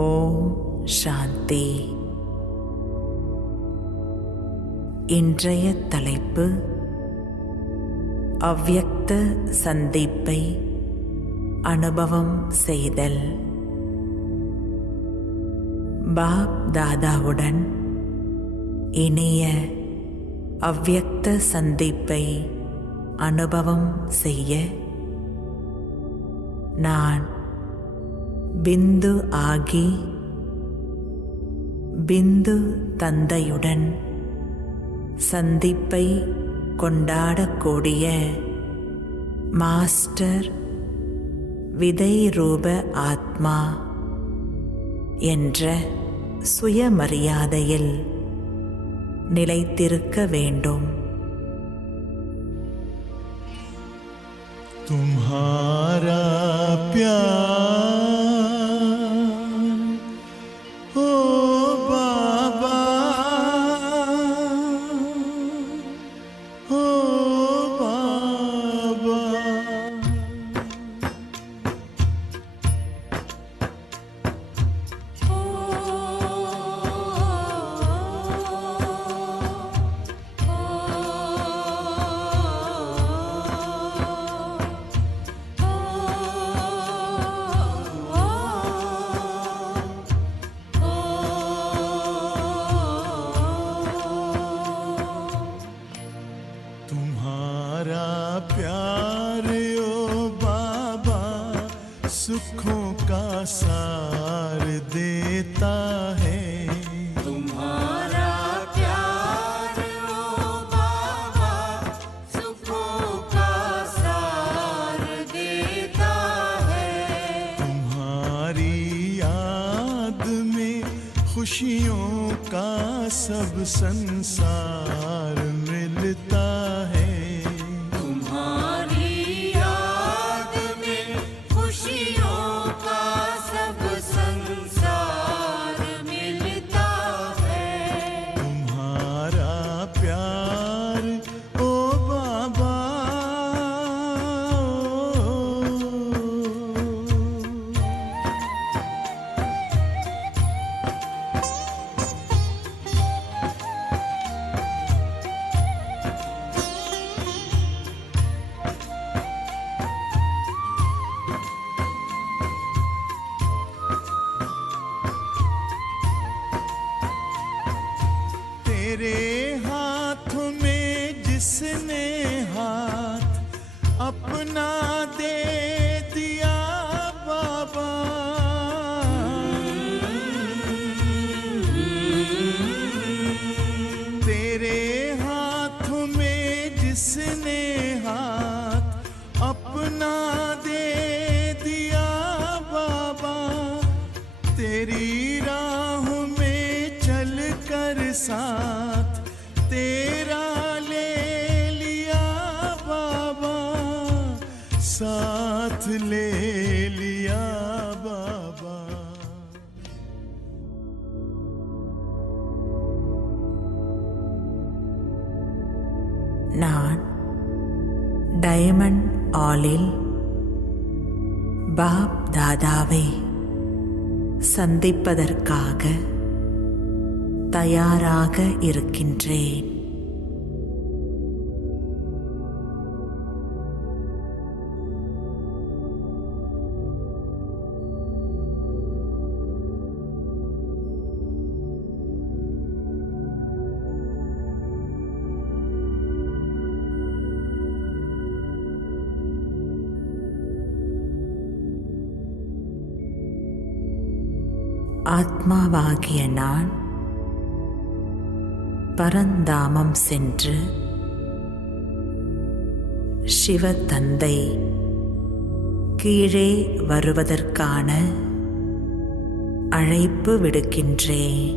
ஓம் சாந்தி. இன்றைய தலைப்பு அவ்யக்த சந்திப்பை அனுபவம் செய்தல். பாப் தாதாவுடன் இனிய அவ்யக்த சந்திப்பை அனுபவம் செய்ய நான் பிந்து ஆகி பிந்து தந்தையுடன் சந்திப்பை கொண்டாடக்கூடிய மாஸ்டர் விதை ரூப ஆத்மா என்ற சுயமரியாதையில் நிலைத்திருக்க வேண்டும். तुम्हारा प्यार ओ बाबा, ओ बाबा, तुम्हारा प्यार ओ बाबा सुखों का सार देता है। तुम्हारा प्यार ओ बाबा सुखों का सार देता है। तुम्हारी याद में खुशियों का सब संसार मिलता है। तुम्हारी याद में खुशियों का सब संसार मिलता है। तुम्हारा प्यार ओ बाबा, तेरे हाथों में जिसने हाथ अपना दे दिया बाबा, तेरे हाथों में जिसने हाथ अपना दे दिया बाबा, तेरी राह में चल कर साथ तेरा ले लिया बाबा, साथ ले लिया बाबा। நான் டைமண்ட் ஆலில் பாப் தாதாவை சந்திப்பதற்காக தயாராக இருக்கின்றேன். ஆத்மாவாகிய நான் பரந்தாமம் சென்று சிவ தந்தை கீழே வருவதற்கான அழைப்பு விடுக்கின்றேன்.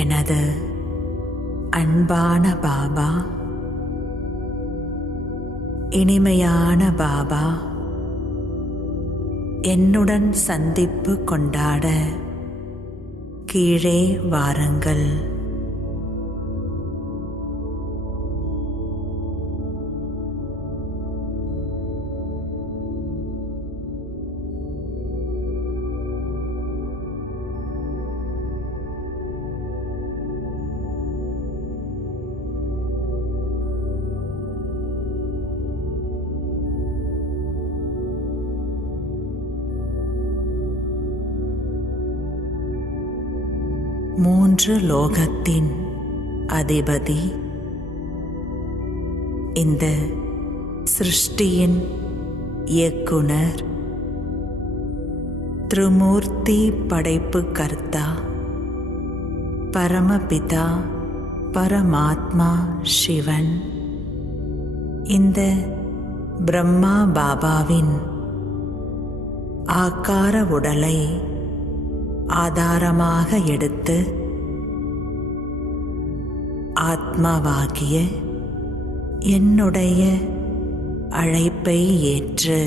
எனது அன்பான பாபா, இனிமையான பாபா, என்னுடன் சந்திப்பு கொண்டாட கீழே வாருங்கள். மூன்று லோகத்தின் அதிபதி, இந்த சிருஷ்டியின் இயக்குனர், திரிமூர்த்தி படைப்பு கர்த்தா, பரமபிதா பரமாத்மா சிவன், இந்த பிரம்மா பாபாவின் ஆகார உடலை ஆதாரமாக எடுத்து ஆத்மாவாகிய என்னுடைய அழைப்பை ஏற்று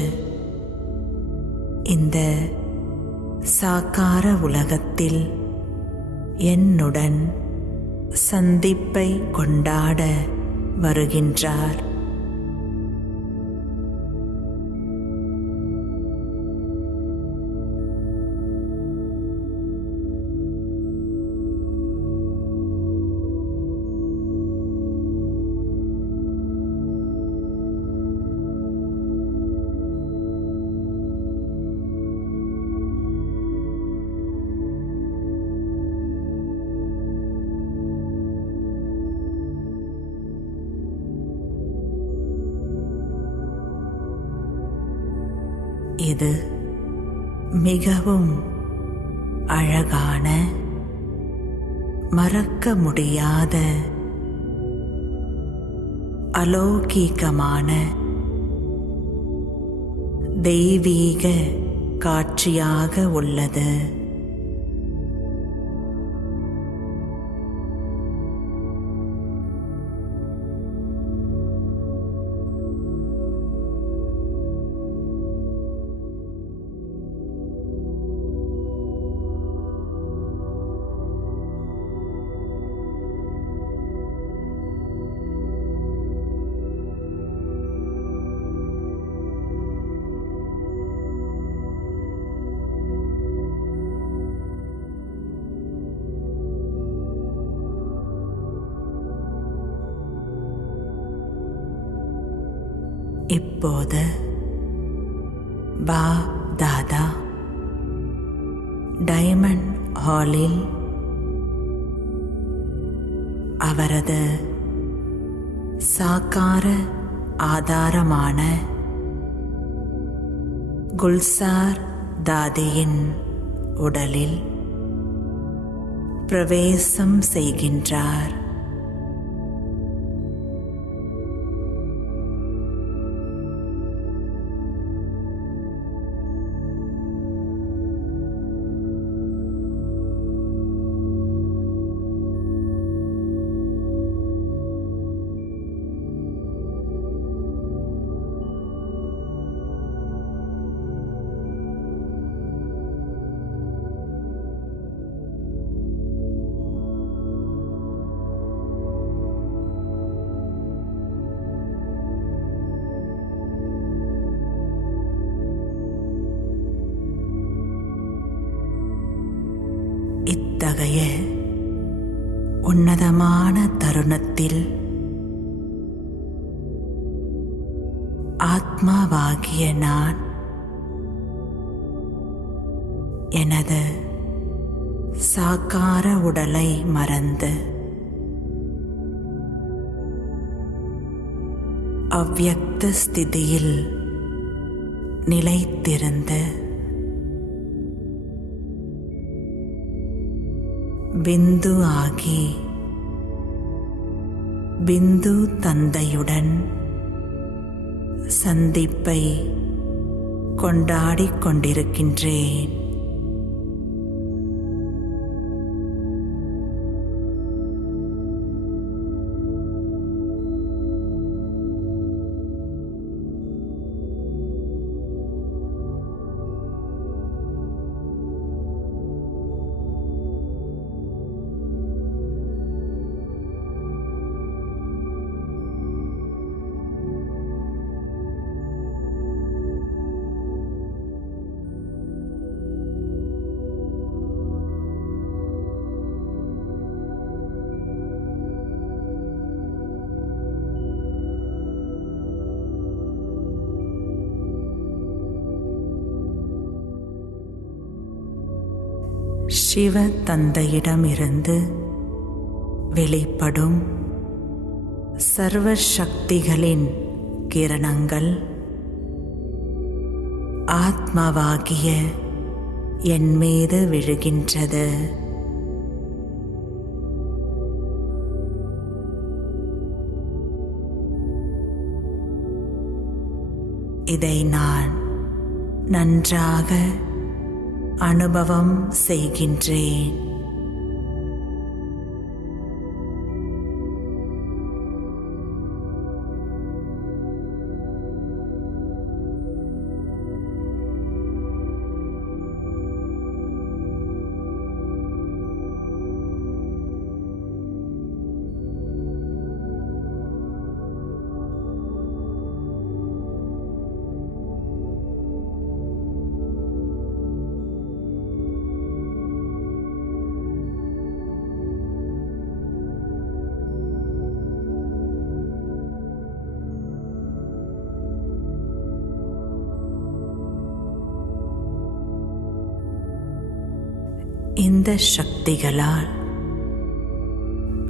இந்த சாகார உலகத்தில் என்னுடன் சந்திப்பை கொண்டாட வருகின்றார். இது மிகவும் அழகான, மறக்க முடியாத, அலௌகீகமான தெய்வீக காட்சியாக உள்ளது. இப்போது பாப் தாதா டைமண்ட் ஹாலில் அவரது சாகார ஆதாரமான குல்சார் தாதியின் உடலில் பிரவேசம் செய்கின்றார். இத்தகைய உன்னதமான தருணத்தில் ஆத்மாவாகிய நான் எனது சாகார உடலை மறந்து அவ்யக்த ஸ்திதியில் நிலைத்திருந்து பிந்து ஆகி பிந்து தந்தையுடன் சந்திப்பை கொண்டாடிக் கொண்டிருக்கின்றேன். சிவ தந்தையிடமிருந்து வெளிப்படும் சர்வ சக்திகளின் கிரணங்கள் ஆத்மாவாகிய என் மீது விழுகின்றது. இதை நான் நன்றாக அனுபவம் செய்கின்றேன். இந்த சக்திகளால்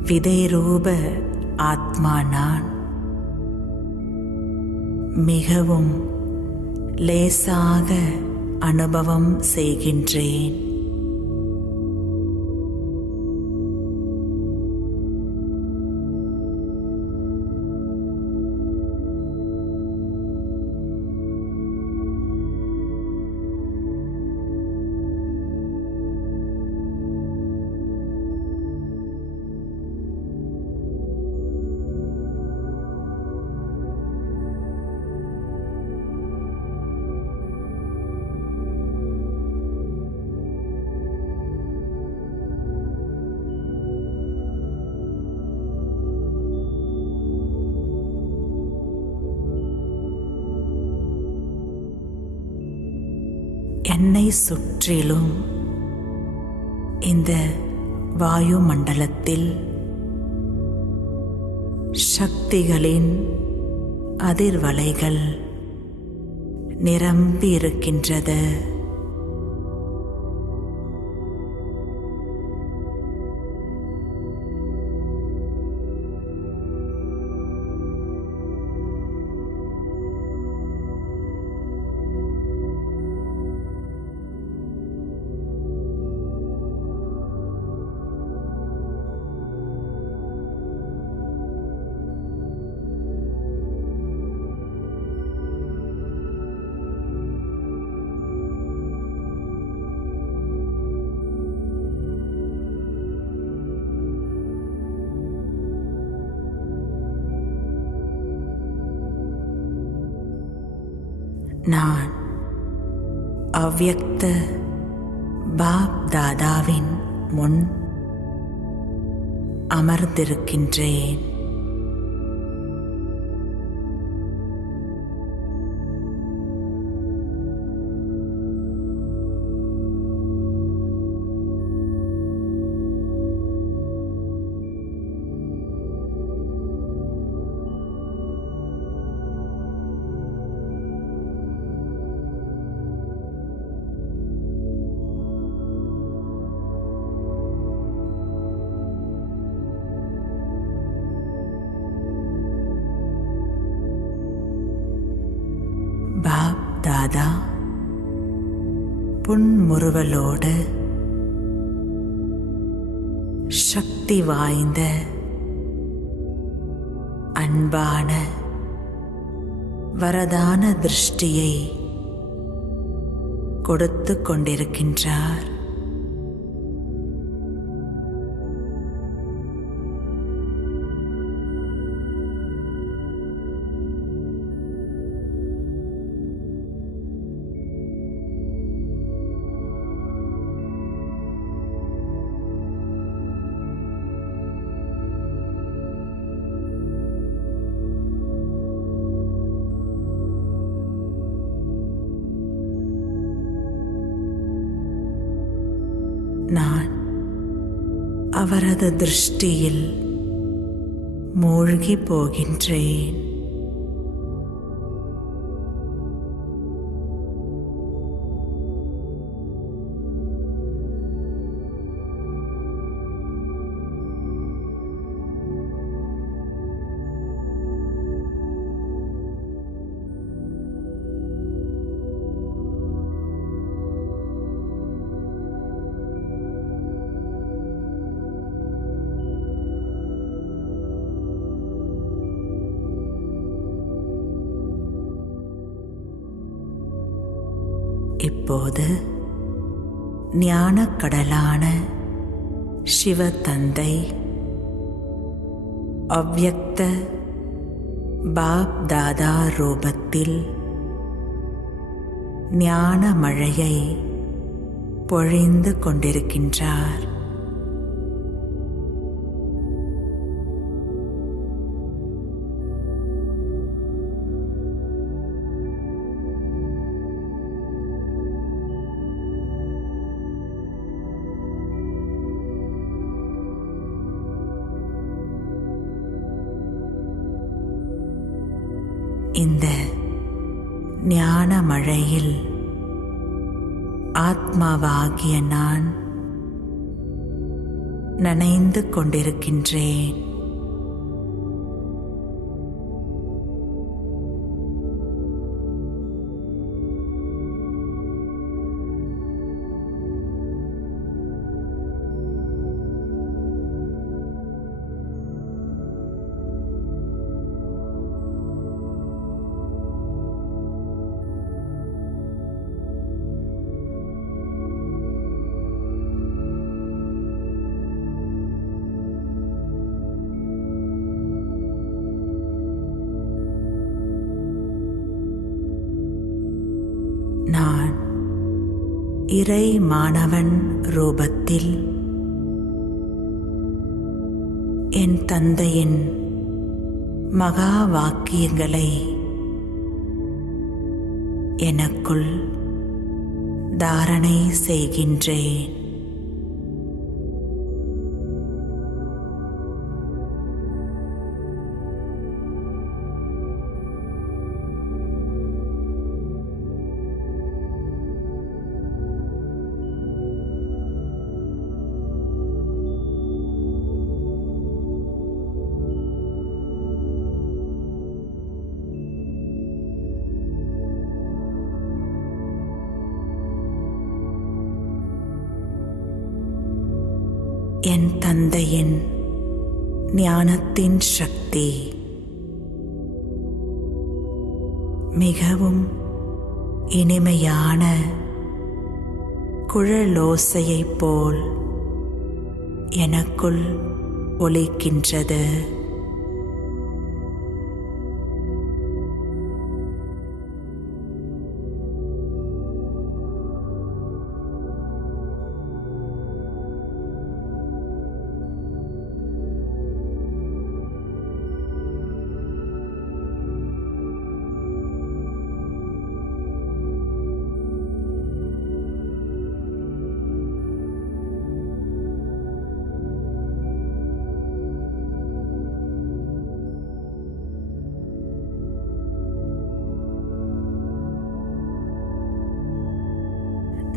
விதை ரூப ஆத்மா நான் மிகவும் லேசாக அனுபவம் செய்கின்றேன். என்னை சுற்றிலும் இந்த வாயு மண்டலத்தில் சக்திகளின் அதிர்வலைகள் நிரம்பி இருக்கின்றது. நான் அவ்யக்த பாப் தாதாவின் முன் அமர்ந்திருக்கின்றேன். பாப் தாதா புன்முறுவலோடு சக்தி வாய்ந்த அன்பான வரதான திருஷ்டியை கொடுத்து கொண்டிருக்கின்றார். நான் அவரது திருஷ்டியில் மூழ்கி போகின்றேன். இப்போது ஞானக்கடலான சிவ தந்தை அவ்யக்த பாப் தாதா ரூபத்தில் ஞான மழையை பொழிந்து கொண்டிருக்கின்றார். இந்த ஞான மழையில் ஆத்மாவாகிய நான் நனைந்து கொண்டிருக்கின்றேன். நான் இறை மாணவன் ரூபத்தில் என் தந்தையின் மகா வாக்கியங்களை எனக்குள் தாரணை செய்கின்றேன். என் தந்தையின் ஞானத்தின் சக்தி மிகவும் இனிமையான குழலோசையைப் போல் எனக்குள் ஒலிக்கின்றது.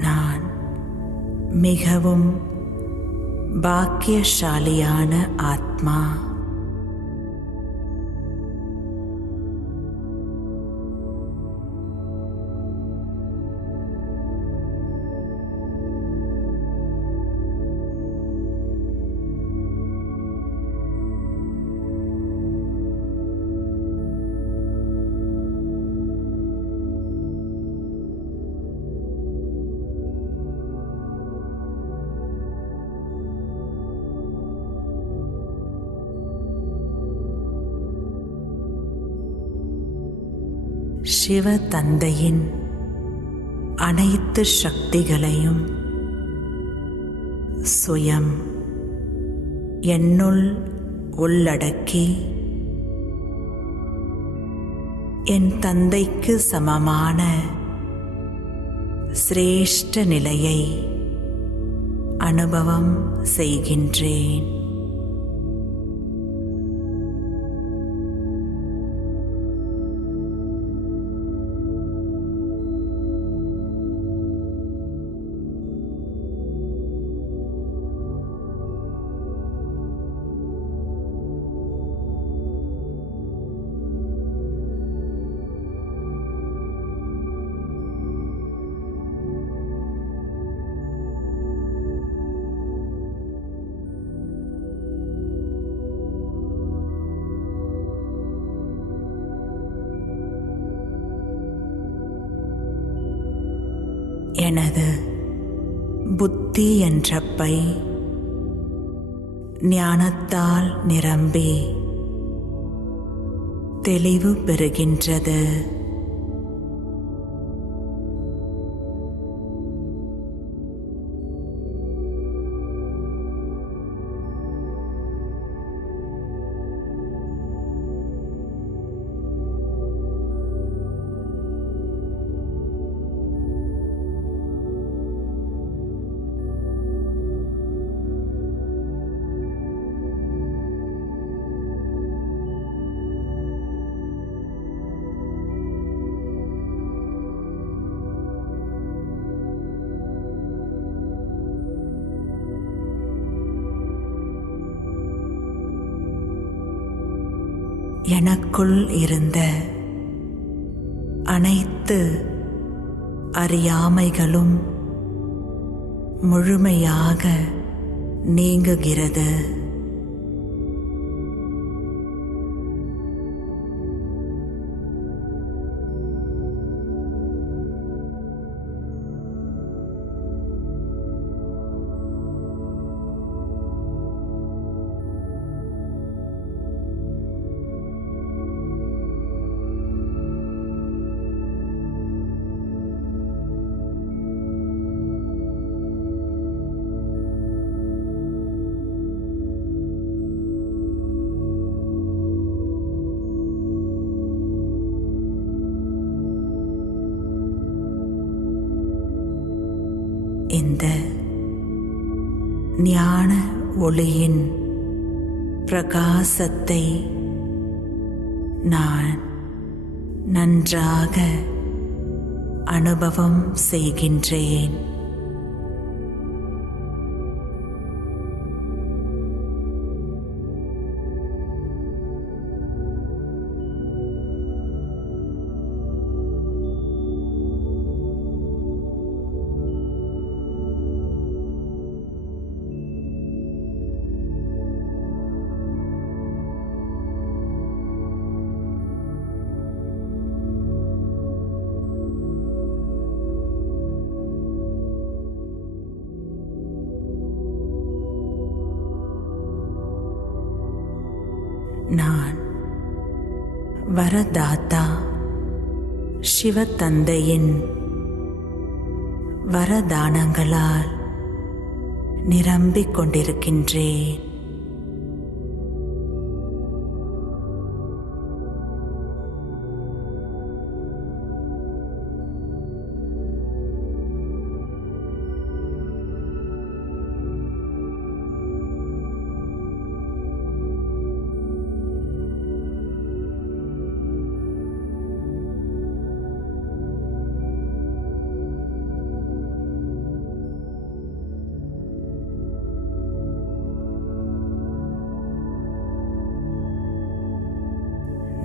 நான் மிகவும் பாக்கியசாலியான ஆத்மா. சிவ தந்தையின் அனைத்து சக்திகளையும் சுயம் என்னுள் உள்ளடக்கி என் தந்தைக்கு சமமான சிரேஷ்ட நிலையை அனுபவம் செய்கின்றேன். எனது புத்தி என்ற பை ஞானத்தால் நிரம்பி தெளிவு பெறுகின்றது. எனக்குள் இருந்த அனைத்து அறியாமைகளும் முழுமையாக நீங்குகிறது. இந்த ஞான ஒளியின் பிரகாசத்தை நான் நன்றாக அனுபவம் செய்கின்றேன். நான் வரதாத்தா சிவதந்தையின் வரதானங்களால் நிரம்பிக் கொண்டிருக்கின்றேன்.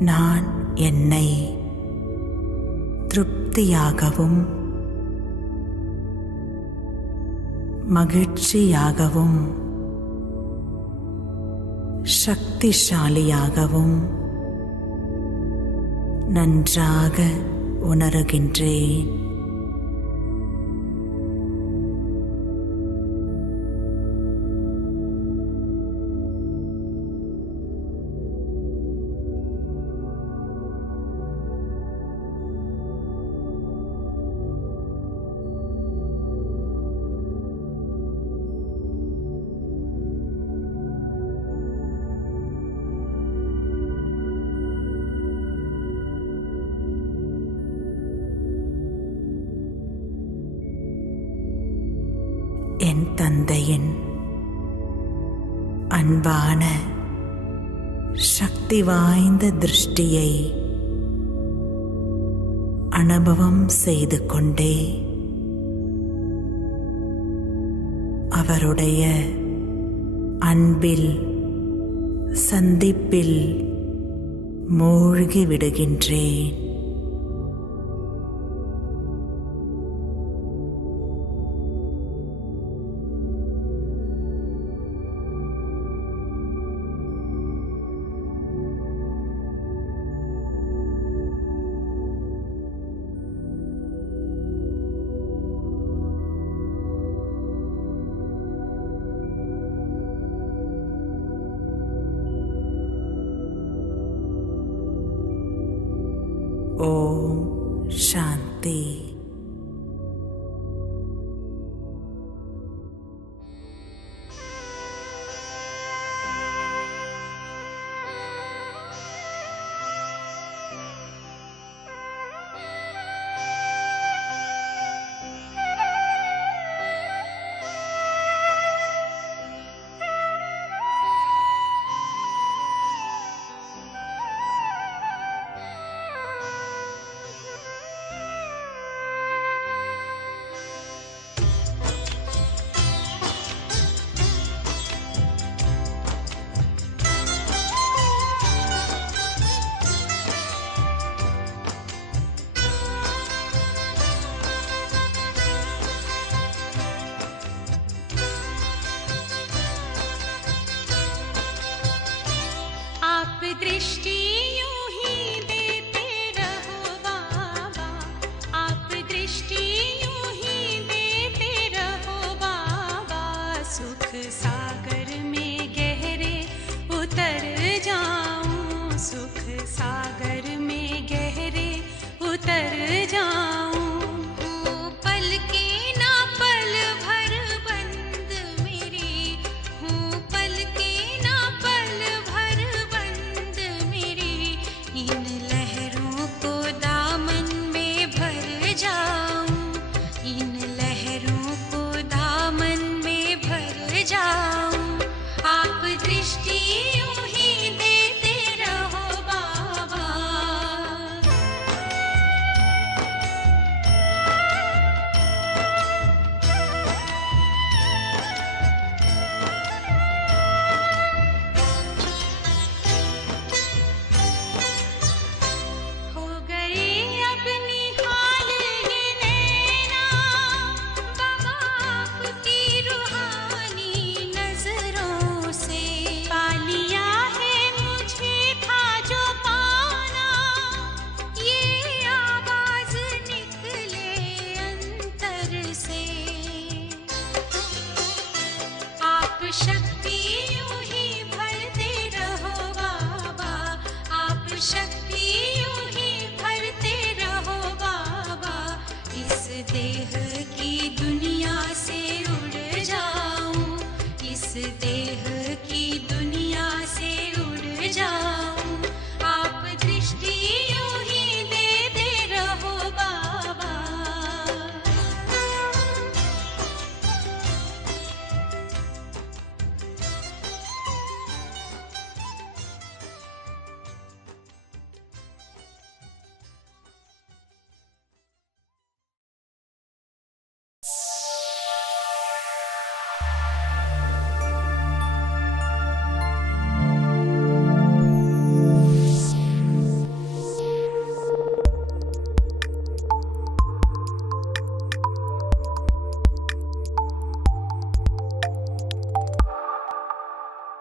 நான் என்னை திருப்தியாகவும் மகிழ்ச்சியாகவும் சக்திசாலியாகவும் நன்றாக உணருகின்றேன். என் தந்தையின் அன்பான சக்தி வாய்ந்த திருஷ்டியை அனுபவம் செய்து கொண்டே அவருடைய அன்பில் சந்திப்பில் மூழ்கி விடுகின்றேன். ओम शांति। दृष्टि यूं ही देते रहो बाबा, आप दृष्टि यूं ही देते रहो बाबा, सुख सा